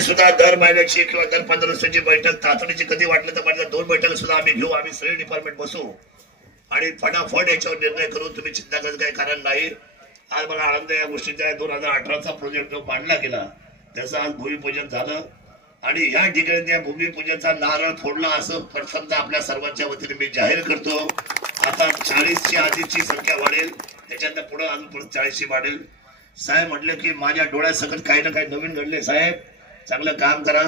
सुद्धा दर महिन्याची किंवा दर 15 दिवसाची बैठक तातडीची कधी वाटलं तर माझ्या 2 बैठक सुद्धा आम्ही घेऊ. आम्ही सगळे डिपार्टमेंट बसू आणि फटाफट याच्यावर निर्णय करू. तुम्ही चिंता करायचं काही कारण नाही. आज मला आनंद या गोष्टीचा 2018चा प्रोजेक्ट जो मांडला गेला त्याचं आज भूमिपूजन झालं आणि या ठिकाणी त्या भूमिपूजनाचा नारळ फोडला असं प्रथमतः आपल्या सर्वांच्या वतीने मी जाहीर करतो. आता 40ची आधीची संख्या वाढेल, त्याच्यानंतर पुढे अजून परत 40ची वाढेल. साहेब म्हटले की माझ्या डोळ्यासकट काही ना काही नवीन घडले. साहेब चांगलं काम करा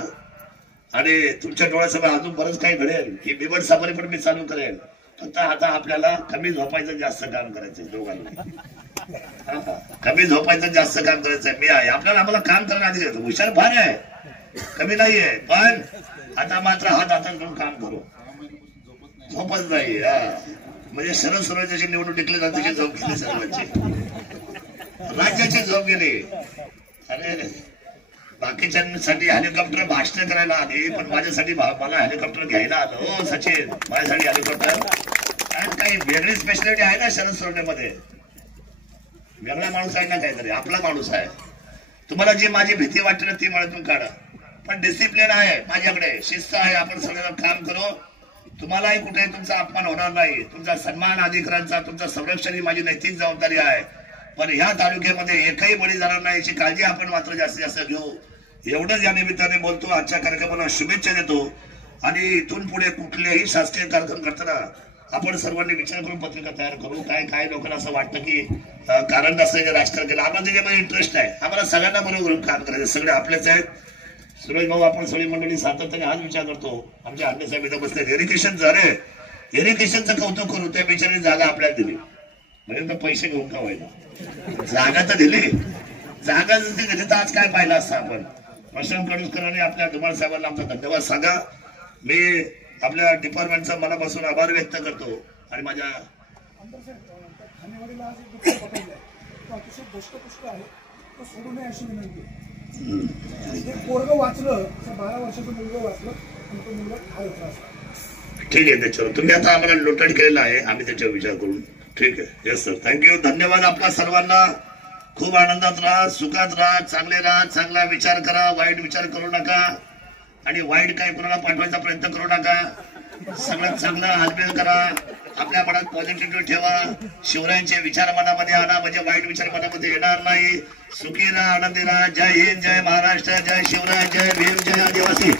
आणि तुमच्या डोळ्यासमोर अजून बरंच काही घडेल की बिबट सामारी पण मी चालू करेल. फक्त आता आपल्याला कमी झोपायचं जास्त काम करायचं. दोघांना कमी झोपायचं जास्त काम करायचं. मी आहे आपल्याला आम्हाला काम करणं आधी हुशार फार आहे, कमी नाहीये, पण आता मात्र हात हातात करून काम करू. झोपच नाही. म्हणजे सरळ सरळ जशी निवडणूक टिकली जाते तशी झोप गेली सर्वांची, राज्याची झोप गेली. अरे बाकीच्यांसाठी हेलिकॉप्टर भाषण करायला आले, पण माझ्यासाठी मला हेलिकॉप्टर घ्यायला आलं. हो सचिन, माझ्यासाठी हेलिकॉप्टर. काही वेगळी स्पेशालिटी आहे ना शरद सोडण्यामध्ये? वेगळा माणूस आहे ना काहीतरी, आपला माणूस आहे. तुम्हाला जी माझी भीती वाटते ना ती मनातून काढा, पण डिसिप्लिन आहे माझ्याकडे, शिस्त आहे. आपण सगळं काम करू. तुम्हालाही कुठे तुमचा अपमान होणार नाही. तुमचा सन्मान अधिकारांचा, तुमचं संरक्षण ही माझी नैतिक जबाबदारी आहे. पण ह्या तालुक्यामध्ये एकही बळी जाणार नाही याची काळजी आपण मात्र जास्तीत जास्त घेऊ. एवढंच या निमित्ताने बोलतो. आजच्या कार्यक्रमाला शुभेच्छा देतो आणि इथून पुढे कुठलेही शासकीय कार्यक्रम करताना आपण सर्वांनी विचार करून पत्रिका तयार करू. काय लोकांना असं वाटतं की कारण नसतं राजकारण केलं. आम्हाला त्याच्यामध्ये इंटरेस्ट आहे. आम्हाला सगळ्यांना बरोबर काम करायचं. सगळे आपलेच आहेत. सुरेश भाऊ, आपण सगळी मंडळी सातत्याने हाच विचार करतो. आमच्या अंडे साहेब इथं बसले. इरिगेशनचं, अरे इरिगेशनचं कौतुक करू. त्या बिचारी जागा आपल्याला दिली म्हणजे पैसे घेऊन का व्हायला, जागा तर दिली. जागा जर दिली तर आज काय पाहिलं असतं आपण. प्रशांत कडुसकर आणि आपल्या धुमाळ साहेबांना आमचा धन्यवाद सांगा. मी आपल्या डिपार्टमेंटचा मनापासून आभार व्यक्त करतो. आणि माझ्या ठीक आहे, त्याच्यावर तुम्ही आता आम्हाला नोटेड केलेला आहे, आम्ही त्याच्यावर विचार करू. ठीक आहे. येस सर, थँक्यू, धन्यवाद आपल्या सर्वांना. खूप आनंदात राहा, सुखात राहा, चांगले राहा, चांगला विचार करा, वाईट विचार करू नका आणि वाईट काही कोणाला पाठवायचा प्रयत्न करू नका. सगळ्यात चांगलं हालमेल करा, आपल्या मनात पॉझिटिव्हिटी ठेवा. शिवरायांचे विचार मनामध्ये आणा म्हणजे वाईट विचार मनामध्ये येणार नाही. सुखी राहा, आनंदी राहा. जय हिंद, जय महाराष्ट्र, जय शिवराय, जय भीम, जय आदिवासी.